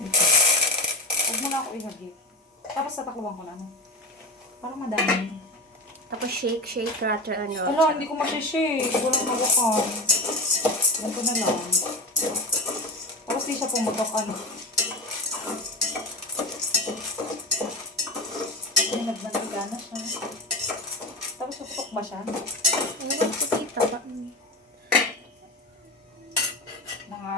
Ito. Huwag mo na ako ihagip. Tapos tatakluban ko na. Parang madami. Tapos shake, ano. Ala, hindi ko masishake. Walang mawakan. Ganito na lang. Tapos di siya pumutok, ano. Ay, nagmantiga na siya. Tapos puputok ba siya? Ano ba ito, tita? Mga...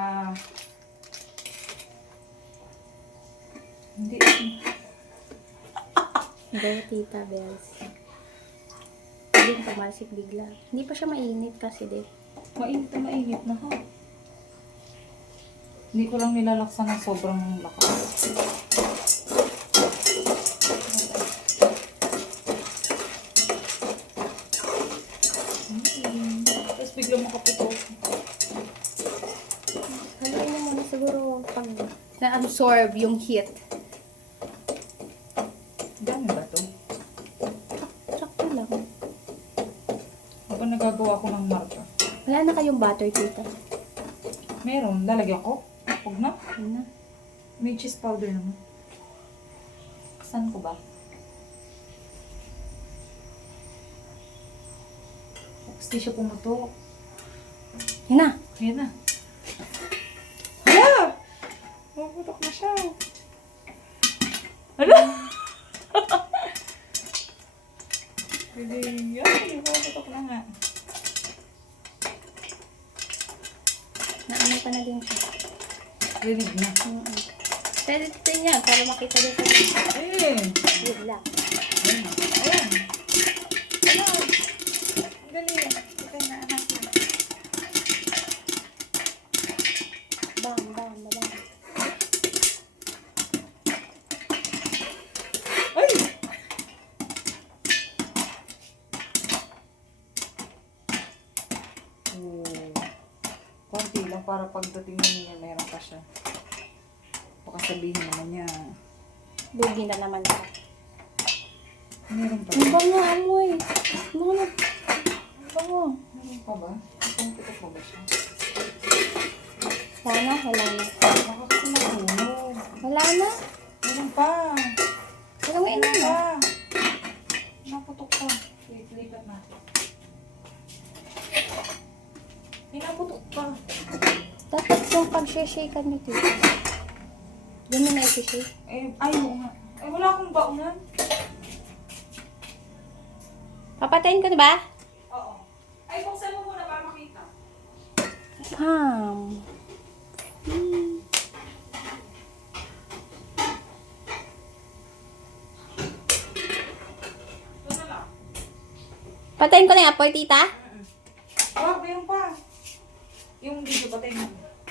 Hindi. Hindi, tita, bells. Hindi tumalsik bigla. Hindi pa siya mainit kasi, de. Mainit na ha. Hindi ko lang nilalaksan ng sobrang lakas. Tapos biglang makaputok. Haluin mo muna siguro pag na-absorb yung heat. Dami ba to? Sakto lang. Habang nagagawa ko ng marka. Wala na kayong butter, tita. Meron. Lalagyan ko. Huwag na. Ano na? May cheese powder naman. Saan ko ba? Tapos di siya pumutok. Yan na. Ayan na. Hala! Pumutok na siya. Hala! Pwede yan. Pumutok na nga. Naano pa na din siya. Rinig na. Pwede dito niya para makita din sa dito. Eh! Yun lang. Ayan na. Ayan. Ano? Ang galing. Ito na anak na. Bang, bang, bang. Ay! Oh. Konti lang para pagdating niya meron pa siya. Baka sabihin naman niya. Bugi na naman siya. Meron pa Ano ba? ba nga amoy? Ano ba? Meron pa ba? Isang putok pa ba siya? Sana, wala na. Baka kasi nahulog. Wala na. Meron pa. Wala mo Meron ina na. pa. Naputok pa. Wait, lipat natin. Naputok pa. Dapat yung pag-shake-shakean niyo dito. Yan yung na-shake. Eh, ayaw nga. Eh, wala akong baunan. Papatayin ko, diba? Oo. Ay, buksan mo muna para makita. Pam. Ito na lang. Patayin ko na yung apoy, tita. Wag, meron pa. Yung video pa tayo.